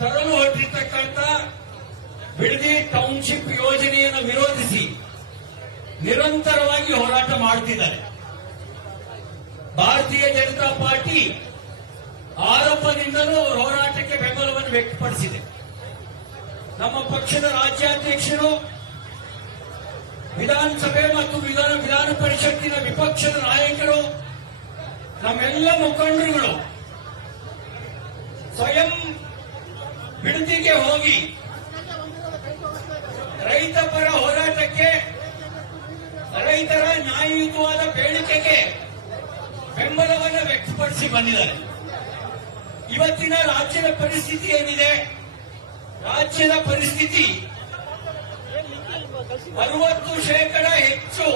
ತರಲು ಹೊರಟಿರ್ತಕ್ಕಂಥ ಬಿಡದಿ ಟೌನ್ಶಿಪ್ ಯೋಜನೆಯನ್ನು ವಿರೋಧಿಸಿ ನಿರಂತರವಾಗಿ ಹೋರಾಟ ಮಾಡುತ್ತಿದ್ದಾರೆ. ಭಾರತೀಯ ಜನತಾ ಪಾರ್ಟಿ ಆರಂಭದಿಂದಲೂ ಹೋರಾಟಕ್ಕೆ ಬೆಂಬಲವನ್ನು ವ್ಯಕ್ತಪಡಿಸಿದೆ. ನಮ್ಮ ಪಕ್ಷದ ರಾಜ್ಯಾಧ್ಯಕ್ಷರು, ವಿಧಾನಸಭೆ ಮತ್ತು ವಿಧಾನ ಪರಿಷತ್ತಿನ ವಿಪಕ್ಷದ ನಾಯಕರು, ನಮ್ಮೆಲ್ಲ ಮುಖಂಡರುಗಳು ಸ್ವಯಂ ಬಿಡದಿಗೆ ಹೋಗಿ ರೈತ ಪರ ಹೋರಾಟಕ್ಕೆ, ರೈತರ ನ್ಯಾಯಯುತವಾದ ಬೇಡಿಕೆಗೆ ಬೆಂಬಲವನ್ನು ವ್ಯಕ್ತಪಡಿಸಿ ಬಂದಿದ್ದಾರೆ. ಇವತ್ತಿನ ರಾಜ್ಯದ ಪರಿಸ್ಥಿತಿ ಏನಿದೆ? ರಾಜ್ಯದ ಪರಿಸ್ಥಿತಿ 60% ಹೆಚ್ಚು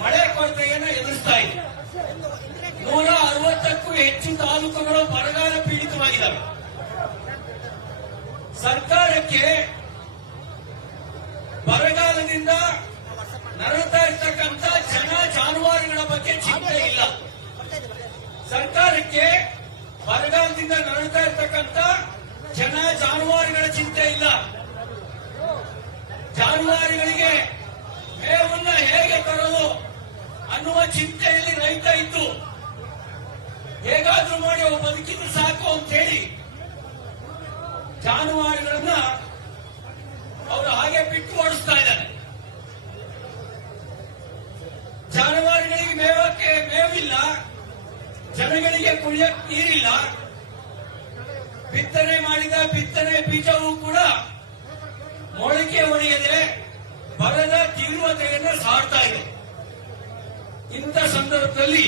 ಮಳೆ ಕೊರತೆಯನ್ನು ಎದುರಿಸ್ತಾ ಇದೆ. 160ಕ್ಕೂ ಹೆಚ್ಚು ತಾಲೂಕುಗಳು ಬರಗಾಲ ಪೀಡಿತವಾಗಿದ್ದಾವೆ. ಸರ್ಕಾರಕ್ಕೆ ಬರಗಾಲದಿಂದ ನರಳುತ್ತಾ ಇರ್ತಕ್ಕಂಥ ಜನ ಜಾನುವಾರುಗಳ ಬಗ್ಗೆ ಚಿಂತೆ ಇಲ್ಲ. ಸರ್ಕಾರಕ್ಕೆ ಬರಗಾಲದಿಂದ ನರಳುತ್ತಾ ಇರ್ತಕ್ಕಂಥ ಜನ ಜಾನುವಾರುಗಳ ಚಿಂತೆ ಇಲ್ಲ. ಜಾನುವಾರುಗಳಿಗೆ ಮೇವನ್ನ ಹೇಗೆ ತರಲು ಅನ್ನುವ ಚಿಂತೆಯಲ್ಲಿ ರೈತ ಇದ್ದು ಹೇಗಾದ್ರೂ ಮಾಡಿ ಅವು ಬದುಕಿದ್ರು ಸಾಕು ಅಂತ ಹೇಳಿ ಜಾನುವಾರುಗಳನ್ನ ಅವರು ಹಾಗೆ ಬಿಟ್ಟು ಓಡಿಸ್ತಾ ಇದ್ದಾರೆ. ಜಾನುವಾರುಗಳಿಗೆ ಮೇವಿಲ್ಲ, ಜನಗಳಿಗೆ ಕುಡಿಯಕ್ಕೆ ನೀರಿಲ್ಲ. ಬಿತ್ತನೆ ಮಾಡಿದ ಬಿತ್ತನೆ ಬೀಜವೂ ಕೂಡ ಮೊಳಕೆ ಒಡೆಯದೆ ಬರದ ತೀವ್ರತೆಯನ್ನು ಸಾರ್ತಾ ಇದೆ. ಇಂಥ ಸಂದರ್ಭದಲ್ಲಿ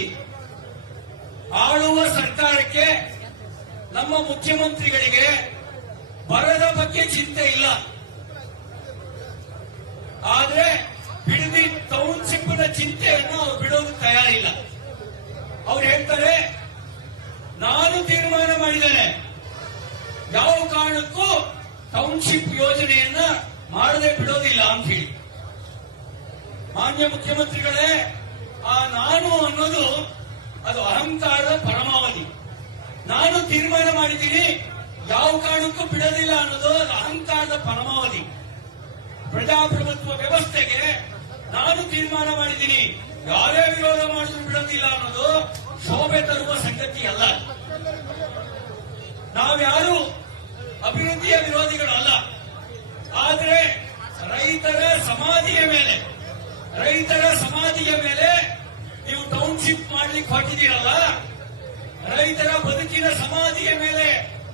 ಆಳುವ ಸರ್ಕಾರಕ್ಕೆ, ನಮ್ಮ ಮುಖ್ಯಮಂತ್ರಿಗಳಿಗೆ ಬರದ ಬಗ್ಗೆ ಚಿಂತೆ ಇಲ್ಲ. ಆದ್ರೆ ಬಿಡದಿ ಟೌನ್ಶಿಪ್ನ ಚಿಂತೆಯನ್ನು ಅವರು ಬಿಡೋದು ತಯಾರಿಲ್ಲ. ಅವ್ರು ಹೇಳ್ತಾರೆ, ನಾನು ತೀರ್ಮಾನ ಮಾಡಿದ್ದೇನೆ, ಯಾವ ಕಾರಣಕ್ಕೂ ಟೌನ್ಶಿಪ್ ಯೋಜನೆಯನ್ನ ಮಾಡದೆ ಬಿಡೋದಿಲ್ಲ ಅಂತ ಹೇಳಿ. ಮಾನ್ಯ ಮುಖ್ಯಮಂತ್ರಿಗಳೇ, ಆ ನಾನು ಅನ್ನೋದು ಅದು ಅಹಂಕಾರದ ಪರಮಾವಧಿ. ನಾನು ತೀರ್ಮಾನ ಮಾಡಿದ್ದೀನಿ, ಯಾವ ಕಾರಣಕ್ಕೂ ಬಿಡೋದಿಲ್ಲ ಅನ್ನೋದು ಅಹಂಕಾರದ ಪರಮಾವಧಿ. ಪ್ರಜಾಪ್ರಭುತ್ವ ವ್ಯವಸ್ಥೆಗೆ ನಾನು ತೀರ್ಮಾನ ಮಾಡಿದ್ದೀನಿ, ಯಾರೇ ವಿರೋಧ ಮಾಡಿದ್ರು ಬಿಡೋದಿಲ್ಲ ಅನ್ನೋದು ಶೋಭೆ ತರುವ ಸಂಗತಿ ಅಲ್ಲ. ನಾವ್ಯಾರು ಅಭಿವೃದ್ಧಿಯ ವಿರೋಧಿಗಳಲ್ಲ. ಆದರೆ ರೈತರ ಸಮಾಧಿಯ ಮೇಲೆ ನೀವು ಟೌನ್ಶಿಪ್ ಮಾಡ್ಲಿಕ್ಕೆ ಹೊರಟಿದ್ದೀರಲ್ಲ, ರೈತರ ಬದುಕಿನ ಸಮಾಧಿಯ ಮೇಲೆ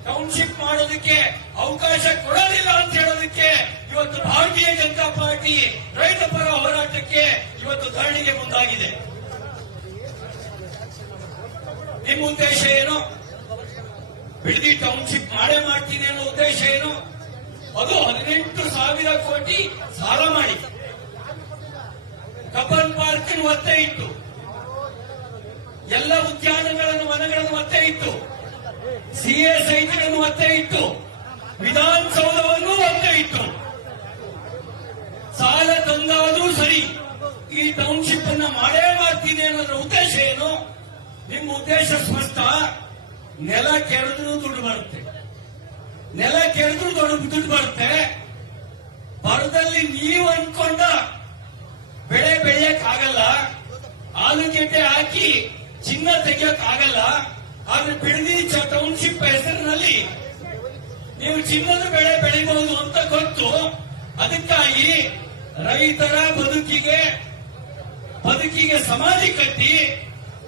ಟೌನ್ಶಿಪ್ ಮಾಡೋದಕ್ಕೆ ಅವಕಾಶ ಕೊಡೋದಿಲ್ಲ ಅಂತ ಹೇಳೋದಕ್ಕೆ ಇವತ್ತು ಭಾರತೀಯ ಜನತಾ ಪಾರ್ಟಿ ರೈತ ಪರ ಹೋರಾಟಕ್ಕೆ ಇವತ್ತು ಧರಣಿಗೆ ಮುಂದಾಗಿದೆ. ನಿಮ್ಮ ಉದ್ದೇಶ ಏನು? ಬಿಡದಿ ಟೌನ್ಶಿಪ್ ಮಾಡೇ ಮಾಡ್ತೀನಿ ಅನ್ನೋ ಉದ್ದೇಶ ಏನು? ಅದು 18,000 ಕೋಟಿ ಸಾಲ ಮಾಡಿ ಕಬ್ಬನ್ ಪಾರ್ಕ್ ಒತ್ತೆ ಇಟ್ಟು, ಎಲ್ಲ ಉದ್ಯಾನಗಳನ್ನು ವನಗಳನ್ನು ಒತ್ತೆ ಇಟ್ಟು, ಸಿಎ ಸೈಟ್ಗಳನ್ನು ಒತ್ತೆ ಇಟ್ಟು, ವಿಧಾನಸೌಧವನ್ನು ಒತ್ತೆ ಇಟ್ಟು ಸಾಲ ತಂದಾದ್ರೂ ಸರಿ ಈ ಟೌನ್ಶಿಪ್ ಅನ್ನ ಮಾಡೇ ಮಾಡ್ತೀನಿ ಅನ್ನೋದ್ರ ಉದ್ದೇಶ ಏನು? ನಿಮ್ಮ ಉದ್ದೇಶ ಸ್ಪಷ್ಟ. ನೆಲ ಕೆರೆದ್ರೂ ದುಡ್ಡು ಬರುತ್ತೆ, ನೆಲ ಕೆರೆದ್ರೂ ದುಡ್ಡು ಬರುತ್ತೆ. ಬರದಲ್ಲಿ ನೀವು ಅನ್ಕೊಂಡ ಬೆಳೆ ಬೆಳೆಯಕ್ಕಾಗಲ್ಲ, ಆಲೂಗೆಡ್ಡೆ ಹಾಕಿ ಚಿನ್ನ ತೆಗೆಯಕ್ಕಾಗಲ್ಲ. ಆದ್ರೆ ಬಿಡದಿ ಟೌನ್ಶಿಪ್ ಹೆಸರಿನಲ್ಲಿ ನೀವು ಚಿನ್ನದ ಬೆಳೆ ಬೆಳಿಬಹುದು ಅಂತ ಗೊತ್ತು. ಅದಕ್ಕಾಗಿ ರೈತರ ಬದುಕಿಗೆ ಸಮಾಧಿ ಕಟ್ಟಿ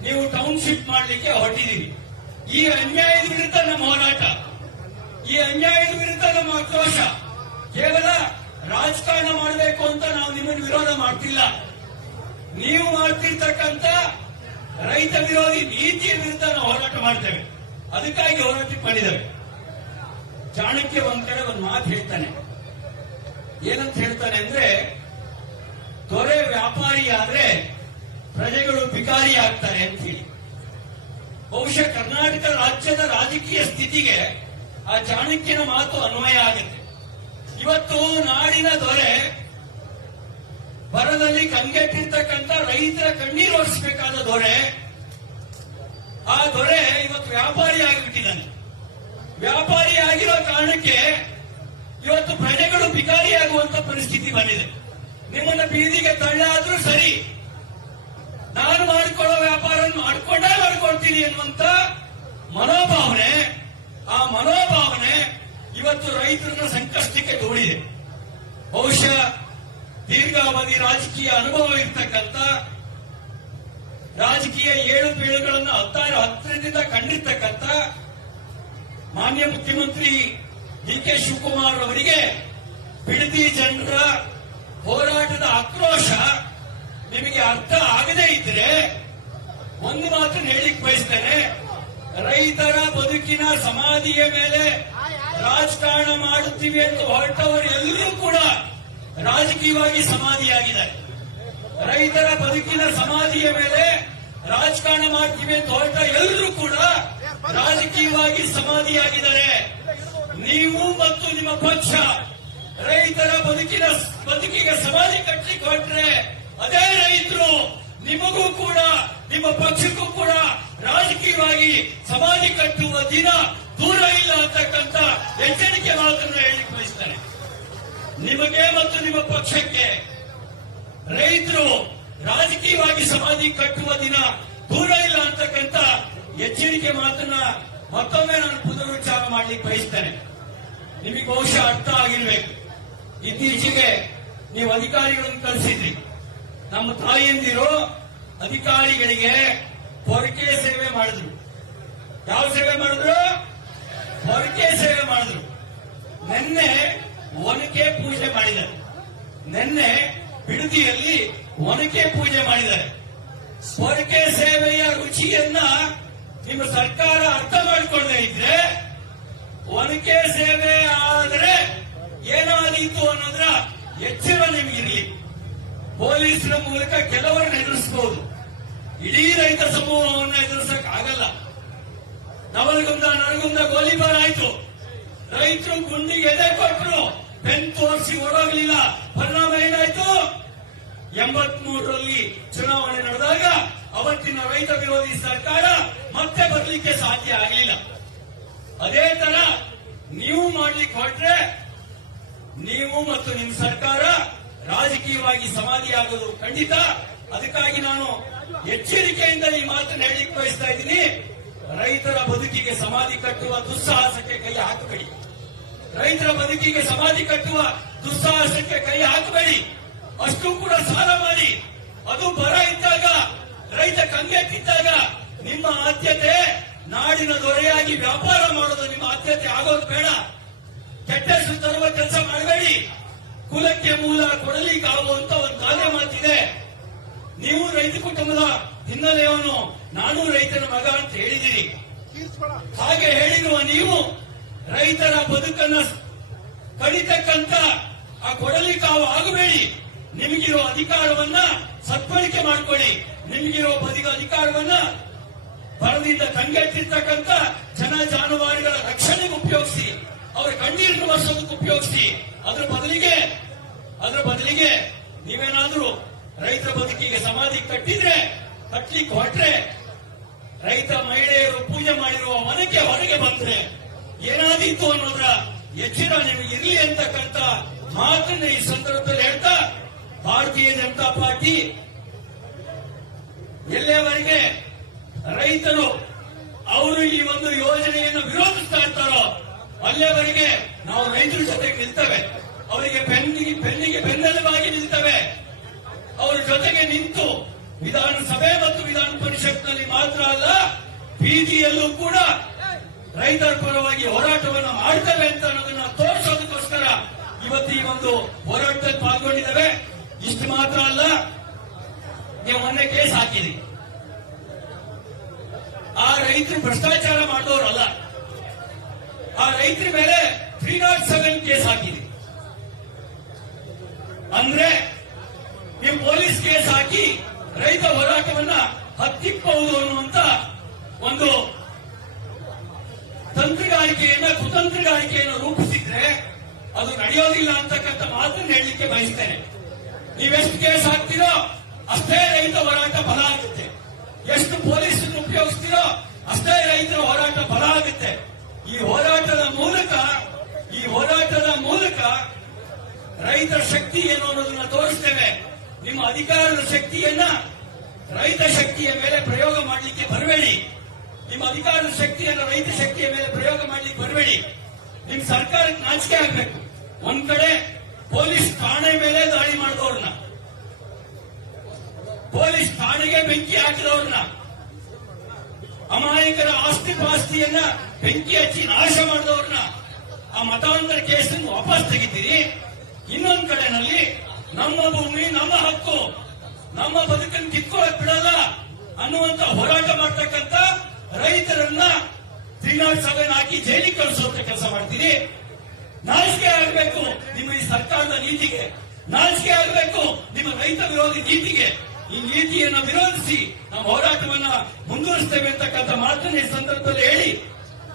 ನೀವು ಟೌನ್ಶಿಪ್ ಮಾಡಲಿಕ್ಕೆ ಹೊರಟಿದ್ದೀರಿ. ಈ ಅನ್ಯಾಯದ ವಿರುದ್ಧ ನಮ್ಮ ಹೋರಾಟ, ಈ ಅನ್ಯಾಯದ ವಿರುದ್ಧ ನಮ್ಮ ಆಕ್ರೋಶ. ಕೇವಲ ರಾಜಕಾರಣ ಮಾಡಬೇಕು ಅಂತ ನಾವು ನಿಮ್ಮನ್ನು ವಿರೋಧ ಮಾಡ್ತಿಲ್ಲ. ನೀವು ಮಾಡ್ತಿರ್ತಕ್ಕಂಥ ರೈತ ವಿರೋಧಿ ನೀತಿಯ ವಿರುದ್ಧ ನಾವು ಹೋರಾಟ ಮಾಡ್ತೇವೆ. ಅದಕ್ಕಾಗಿ ಹೋರಾಟಕ್ಕೆ ಬಂದಿದ್ದೇವೆ. ಚಾಣಕ್ಯ ಒಂದ್ ಕಡೆ ಒಂದು ಮಾತು ಹೇಳ್ತಾನೆ. ಏನಂತ ಹೇಳ್ತಾನೆ ಅಂದ್ರೆ, ದೊರೆ ವ್ಯಾಪಾರಿ ಆದ್ರೆ ಪ್ರಜೆಗಳು ಭಿಕಾರಿ ಆಗ್ತಾರೆ ಅಂತ ಹೇಳಿ. ಬಹುಶಃ ಕರ್ನಾಟಕ ರಾಜ್ಯದ ರಾಜಕೀಯ ಸ್ಥಿತಿಗೆ ಆ ಚಾಣಕ್ಯನ ಮಾತು ಅನ್ವಯ ಆಗುತ್ತೆ. ಇವತ್ತು ನಾಡಿನ ದೊರೆ ಬರದಲ್ಲಿ ಕಂಗೆಟ್ಟಿರ್ತಕ್ಕಂಥ ರೈತರ ಕಣ್ಣೀರು ಒರೆಸಬೇಕಾದ ದೊರೆ, ಆ ದೊರೆ ಇವತ್ತು ವ್ಯಾಪಾರಿ ಆಗಿಬಿಟ್ಟಿದ್ದಾನೆ. ವ್ಯಾಪಾರಿ ಆಗಿರೋ ಕಾರಣಕ್ಕೆ ಇವತ್ತು ಪ್ರಜೆಗಳು ಭಿಕಾರಿಯಾಗುವಂತ ಪರಿಸ್ಥಿತಿ ಬಂದಿದೆ. ನಿಮ್ಮನ್ನ ಬೀದಿಗೆ ತಳ್ಳಾದ್ರೂ ಸರಿ, ನಾನು ಮಾಡಿಕೊಳ್ಳೋ ವ್ಯಾಪಾರ ಮಾಡ್ಕೊಂಡೇ ಮಾಡ್ಕೊಳ್ತೀನಿ ಎನ್ನುವಂತ ಮನೋಭಾವನೆ, ಆ ಮನೋಭಾವನೆ ಇವತ್ತು ರೈತರನ್ನ ಸಂಕಷ್ಟಕ್ಕೆ ದೂಡಿದೆ. ಬಹುಶಃ ದೀರ್ಘಾವಧಿ ರಾಜಕೀಯ ಅನುಭವ ಇರ್ತಕ್ಕಂಥ, ರಾಜಕೀಯ ಏಳುಬೀಳುಗಳನ್ನು ಹತ್ತಿರದಿಂದ ಕಂಡಿರ್ತಕ್ಕಂಥ ಮಾನ್ಯ ಮುಖ್ಯಮಂತ್ರಿ ಡಿ.ಕೆ. ಶಿವಕುಮಾರ್ ಅವರಿಗೆ ಬಿಡದಿ ಜನರ ಹೋರಾಟದ ಆಕ್ರೋಶ ನಿಮಗೆ ಅರ್ಥ ಆಗದೇ ಇದ್ರೆ ಒಂದು ಮಾತನ್ನು ಹೇಳಿಕ್ ಬಯಸ್ತೇನೆ. ರೈತರ ಬದುಕಿನ ಸಮಾಧಿಯ ಮೇಲೆ ರಾಜಕಾರಣ ಮಾಡುತ್ತೀವಿ ಅಂತ ಹೊರಟವರು ಎಲ್ಲರೂ ಕೂಡ ರಾಜಕೀಯವಾಗಿ ಸಮಾಧಿಯಾಗಿದ್ದಾರೆ. ರೈತರ ಬದುಕಿನ ಸಮಾಧಿಯ ಮೇಲೆ ರಾಜಕಾರಣ ಮಾಡ್ತೀವಿ ಅಂತ ಹೊರಟ ಎಲ್ಲರೂ ಕೂಡ ರಾಜಕೀಯವಾಗಿ ಸಮಾಧಿಯಾಗಿದ್ದಾರೆ. ನೀವು ಮತ್ತು ನಿಮ್ಮ ಪಕ್ಷ ರೈತರ ಬದುಕಿಗೆ ಸಮಾಧಿ ಕಟ್ಟಲಿಕ್ಕೆ ಹೊರಟ್ರೆ ಅದೇ ರೈತರು ನಿಮಗೂ ಕೂಡ ನಿಮ್ಮ ಪಕ್ಷಕ್ಕೂ ಕೂಡ ರಾಜಕೀಯವಾಗಿ ಸಮಾಧಿ ಕಟ್ಟುವ ದಿನ ದೂರ ಇಲ್ಲ ಅಂತಕ್ಕಂಥ ಎಚ್ಚರಿಕೆ ಮಾತನ್ನು ಹೇಳಿಕ್ಕೆ ಬಯಸ್ತಾರೆ. ನಿಮಗೆ ಮತ್ತು ನಿಮ್ಮ ಪಕ್ಷಕ್ಕೆ ರೈತರು ರಾಜಕೀಯವಾಗಿ ಸಮಾಧಿ ಕಟ್ಟುವ ದಿನ ದೂರ ಇಲ್ಲ ಅಂತಕ್ಕಂಥ ಎಚ್ಚರಿಕೆ ಮಾತನ್ನ ಮತ್ತೊಮ್ಮೆ ನಾನು ಪುನರುಚ್ಚಾರ ಮಾಡ್ಲಿಕ್ಕೆ ಬಯಸ್ತೇನೆ. ನಿಮಗೆ ಬಹುಶಃ ಅರ್ಥ ಆಗಿರ್ಬೇಕು. ಇತ್ತೀಚೆಗೆ ನೀವು ಅಧಿಕಾರಿಗಳನ್ನು ಕಳಿಸಿದ್ರಿ. ನಮ್ಮ ತಾಯಿಯಂದಿರು ಅಧಿಕಾರಿಗಳಿಗೆ ಪೊರಕೆ ಸೇವೆ ಮಾಡಿದ್ರು. ಯಾವ ಸೇವೆ ಮಾಡಿದ್ರು? ಪೊರಕೆ ಸೇವೆ ಮಾಡಿದ್ರು. ನಿನ್ನೆ ಒನಕೆ ಪೂಜೆ ಮಾಡಿದ್ದಾರೆ. ನಿನ್ನೆ ಬಿಡದಿಯಲ್ಲಿ ಒನಕೆ ಪೂಜೆ ಮಾಡಿದ್ದಾರೆ. ಪೊರಕೆ ಸೇವೆಯ ರುಚಿಯನ್ನ ನಿಮ್ಮ ಸರ್ಕಾರ ಅರ್ಥ ಮಾಡಿಕೊಳ್ಳದೆ ಇದ್ರೆ ಒನಕೆ ಸೇವೆ ಆದರೆ ಏನಾದೀತು ಅನ್ನೋದ್ರ ಎಚ್ಚರ ನಿಮಗಿರಲಿ. ಪೊಲೀಸರ ಮೂಲಕ ಕೆಲವರನ್ನು ಎದುರಿಸಬಹುದು, ಇಡೀ ರೈತ ಸಮೂಹವನ್ನು ಎದುರಿಸಕ್ ಆಗಲ್ಲ. ನರಗುಂದ ಗೋಲಿಬಾರ್ ಆಯ್ತು, ರೈತರು ಗುಂಡಿಗೆ ಎದೆ ಕೊಟ್ಟರು, ಬೆನ್ ತೋರಿಸಿ ಓಡೋಗ್ಲಿಲ್ಲ. ಪರಿಣಾಮ ಏನಾಯ್ತು? 83ರಲ್ಲಿ ಚುನಾವಣೆ ನಡೆದಾಗ ಅವತ್ತಿನ ರೈತ ವಿರೋಧಿ ಸರ್ಕಾರ ಮತ್ತೆ ಬರಲಿಕ್ಕೆ ಸಾಧ್ಯ ಆಗಲಿಲ್ಲ. ಅದೇ ತರ ನೀವು ಮಾಡ್ಲಿಕ್ಕೆ ಹೊರಟ್ರೆ ನೀವು ಮತ್ತು ನಿಮ್ಮ ಸರ್ಕಾರ ರಾಜಕೀಯವಾಗಿ ಸಮಾಧಿಯಾಗೋದು ಖಂಡಿತ. ಅದಕ್ಕಾಗಿ ನಾನು ಎಚ್ಚರಿಕೆಯಿಂದ ಈ ಮಾತನ್ನು ಹೇಳಲಿಕ್ಕೆ ಬಯಸ್ತಾ ಇದ್ದೀನಿ. ರೈತರ ಬದುಕಿಗೆ ಸಮಾಧಿ ಕಟ್ಟುವ ದುಸ್ಸಾಹಸಕ್ಕೆ ಕೈ ಹಾಕಬೇಡಿ. ರೈತರ ಬದುಕಿಗೆ ಸಮಾಧಿ ಕಟ್ಟುವ ದುಸ್ಸಾಹಸಕ್ಕೆ ಕೈ ಹಾಕಬೇಡಿ. ಅಷ್ಟು ಕೂಡ ಸಾಲ ಮಾಡಿ, ಅದು ಬರ ಇದ್ದಾಗ, ರೈತ ಕಂಗೆಟ್ಟಿದ್ದಾಗ ನಿಮ್ಮ ಆದ್ಯತೆ ನಾಡಿನ ದೊರೆಯಾಗಿ ವ್ಯಾಪಾರ ಮಾಡೋದು ನಿಮ್ಮ ಆದ್ಯತೆ ಆಗೋದು ಬೇಡ. ಕೆಟ್ಟ ಹೆಸರು ತರುವ ಕೆಲಸ ಮಾಡಬೇಡಿ. ಕುಲಕ್ಕೆ ಮೂಲ ಕೊಡಲಿಕ್ಕಾಗುವಂತ ಒಂದು ಗಾದೆ ಮಾತಿದೆ. ನೀವು ರೈತ ಕುಟುಂಬದ ಹಿನ್ನೆಲೆಯವನು, ನಾನು ರೈತನ ಮಗ ಅಂತ ಹೇಳಿದಿರಿ. ಹಾಗೆ ಹೇಳಿರುವ ನೀವು ರೈತರ ಬದುಕನ್ನು ಕಡಿತಕ್ಕಂತ ಆ ಕೊಡಲಿಕ್ಕಾವು ಆಗಬೇಡಿ. ನಿಮಗಿರೋ ಅಧಿಕಾರವನ್ನ ಸದ್ಬಳಕೆ ಮಾಡಿಕೊಳ್ಳಿ. ನಿಮಗಿರೋ ಅಧಿಕಾರವನ್ನ ಬರದಿಂದ ಕಂಗೆಟ್ಟಿರ್ತಕ್ಕಂಥ ಜನ ಜಾನುವಾರುಗಳ ರಕ್ಷಣೆಗೆ ಉಪಯೋಗಿಸಿ, ಅವರ ಕಣ್ಣೀರನ್ನು ಒರೆಸೋದಕ್ಕೆ ಉಪಯೋಗಿಸಿ. ಅದರ ಬದಲಿಗೆ ನೀವೇನಾದ್ರೂ ರೈತರ ಬದುಕಿಗೆ ಸಮಾಧಿ ಕಟ್ಟಲಿಕ್ಕೆ ಹೊರಟ್ರೆ, ರೈತ ಮಹಿಳೆಯರು ಪೂಜೆ ಮಾಡಿರುವ ಮನೆಗೆ ಹೊರಗೆ ಬಂದ್ರೆ ಏನಾದೀತು ಅನ್ನೋದ್ರ ಎಚ್ಚರ ನಿಮಗೆ ಇರಲಿ ಅಂತಕ್ಕಂಥ ಮಾತನ್ನ ಈ ಸಂದರ್ಭದಲ್ಲಿ ಹೇಳ್ತಾ, ಭಾರತೀಯ ಜನತಾ ಪಾರ್ಟಿ ಎಲ್ಲಿಯವರೆಗೆ ರೈತರು ಅವರು ಈ ಒಂದು ಯೋಜನೆಯನ್ನು ವಿರೋಧಿಸ್ತಾ ಇರ್ತಾರೋ ಅಲ್ಲಿಯವರೆಗೆ ನಾವು ರೈತರ ಜೊತೆಗೆ ನಿಲ್ತೇವೆ. ಅವರಿಗೆ ಬೆನ್ನೆಲುಬಾಗಿ ನಿಲ್ತೇವೆ. ಅವರ ಜೊತೆಗೆ ನಿಂತು ವಿಧಾನಸಭೆ ಮತ್ತು ವಿಧಾನ ಪರಿಷತ್ನಲ್ಲಿ ಮಾತ್ರ ಅಲ್ಲ, ಬೀದಿಯಲ್ಲೂ ಕೂಡ ರೈತರ ಪರವಾಗಿ ಹೋರಾಟವನ್ನು ಮಾಡ್ತೇವೆ ಅಂತ ಅನ್ನೋದನ್ನ ತೋರಿಸೋದಕ್ಕೋಸ್ಕರ ಇವತ್ತು ಈ ಒಂದು ಹೋರಾಟದಲ್ಲಿ ಪಾಲ್ಗೊಂಡಿದ್ದೇವೆ. ಇಷ್ಟು ಮಾತ್ರ ಅಲ್ಲ, ನೀವು ಮೊನ್ನೆ ಕೇಸ್ ಹಾಕಿರಿ. ಆ ರೈತರು ಭ್ರಷ್ಟಾಚಾರ ಮಾಡಿದವರಲ್ಲ, ಆ ರೈತರ ಮೇಲೆ 307 ಕೇಸ್ ಹಾಕಿರಿ. ಅಂದ್ರೆ ನೀವು ಪೊಲೀಸ್ ಕೇಸ್ ಹಾಕಿ ರೈತ ಹೋರಾಟವನ್ನ ಹತ್ತಿಕ್ಕಬಹುದು ಅನ್ನುವಂತ ಒಂದು ಕುತಂತ್ರಗಾರಿಕೆಯನ್ನು ರೂಪಿಸಿದ್ರೆ ಅದು ನಡೆಯೋದಿಲ್ಲ ಅಂತಕ್ಕಂಥ ಮಾತನ್ನು ಹೇಳಲಿಕ್ಕೆ ಬಯಸ್ತೇನೆ. ನೀವೆಷ್ಟು ಕೇಸ್ ಹಾಕ್ತೀರೋ ಅಷ್ಟೇ ರೈತ ಹೋರಾಟ ಬಲ ಆಗುತ್ತೆ. ಎಷ್ಟು ಪೊಲೀಸರನ್ನು ಉಪಯೋಗಿಸ್ತೀರೋ ಅಷ್ಟೇ ರೈತರ ಹೋರಾಟ ಬಲ ಆಗುತ್ತೆ. ಈ ಹೋರಾಟದ ಮೂಲಕ ಈ ಹೋರಾಟದ ಮೂಲಕ ರೈತರ ಶಕ್ತಿ ಏನು ಅನ್ನೋದನ್ನ ತೋರಿಸ್ತೇವೆ. ನಿಮ್ಮ ಅಧಿಕಾರದ ಶಕ್ತಿಯನ್ನ ರೈತ ಶಕ್ತಿಯ ಮೇಲೆ ಪ್ರಯೋಗ ಮಾಡಲಿಕ್ಕೆ ಬರಬೇಡಿ. ನಿಮ್ಮ ಅಧಿಕಾರದ ಶಕ್ತಿಯನ್ನು ರೈತ ಶಕ್ತಿಯ ಮೇಲೆ ಪ್ರಯೋಗ ಮಾಡಲಿಕ್ಕೆ ಬರಬೇಡಿ. ನಿಮ್ ಸರ್ಕಾರಕ್ಕೆ ನಾಚಿಕೆ ಆಗ್ಬೇಕು. ಒಂದ್ ಕಡೆ ಪೊಲೀಸ್ ಠಾಣೆ ಮೇಲೆ ದಾಳಿ ಮಾಡಿದವ್ರನ್ನ, ಪೊಲೀಸ್ ಠಾಣೆಗೆ ಬೆಂಕಿ ಹಾಕಿದವ್ರನ್ನ, ಅಮಾಯಕರ ಆಸ್ತಿ ಪಾಸ್ತಿಯನ್ನ ಬೆಂಕಿ ಹಚ್ಚಿ ನಾಶ ಮಾಡಿದವ್ರನ್ನ ಆ ಮತಾಂತರ ಕೇಸನ್ನು ವಾಪಸ್ ತೆಗಿತೀರಿ. ಇನ್ನೊಂದು ಕಡೆನಲ್ಲಿ ನಮ್ಮ ಭೂಮಿ ನಮ್ಮ ಹಕ್ಕು, ನಮ್ಮ ಬದುಕನ್ನು ಕಿತ್ಕೊಳ್ಳಕ್ ಬಿಡಲ್ಲ ಅನ್ನುವಂತ ಹೋರಾಟ ಮಾಡ್ತಕ್ಕಂಥ ರೈತರನ್ನ 307 ಹಾಕಿ ಜೈಲಿಗೆ ಕಳಿಸುವಂತ ಕೆಲಸ ಮಾಡ್ತೀರಿ. ನಾಚಿಕೆ ಆಗಬೇಕು ನಿಮ್ಮ ಈ ಸರ್ಕಾರದ ನೀತಿಗೆ, ನಾಚಿಕೆ ಆಗಬೇಕು ನಿಮ್ಮ ರೈತ ವಿರೋಧಿ ನೀತಿಗೆ. ಈ ನೀತಿಯನ್ನು ವಿರೋಧಿಸಿ ನಾವು ಹೋರಾಟವನ್ನ ಮುಂದುವರಿಸ್ತೇವೆ ಅಂತಕ್ಕಂಥ ಮಾತನ್ನ ಈ ಸಂದರ್ಭದಲ್ಲಿ ಹೇಳಿ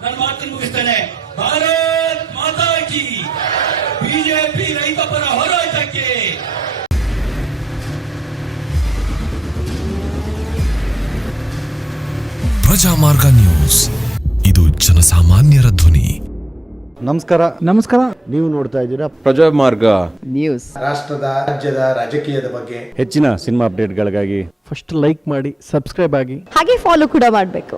ನನ್ನ ಮಾತನ್ನು ಮುಗಿಸ್ತೇನೆ. ಭಾರತ್ ಮಾತಾ ಕಿ, ಬಿಜೆಪಿ ರೈತ ಪರ ಹೋರಾಟಕ್ಕೆ. ಪ್ರಜಾಮಾರ್ಗ ನ್ಯೂಸ್, ಇದು ಜನಸಾಮಾನ್ಯರ ಧ್ವನಿ. ನಮಸ್ಕಾರ. ನೀವು ನೋಡ್ತಾ ಇದ್ದೀರಾ ಪ್ರಜಾಮಾರ್ಗ ನ್ಯೂಸ್. ರಾಷ್ಟ್ರದ ರಾಜ್ಯದ ರಾಜಕೀಯದ ಬಗ್ಗೆ ಹೆಚ್ಚಿನ ಸಿನಿಮಾ ಅಪ್ಡೇಟ್ಗಳಿಗಾಗಿ ಫಸ್ಟ್ ಲೈಕ್ ಮಾಡಿ, ಸಬ್ಸ್ಕ್ರೈಬ್ ಆಗಿ, ಹಾಗೆ ಫಾಲೋ ಕೂಡ ಮಾಡಬೇಕು.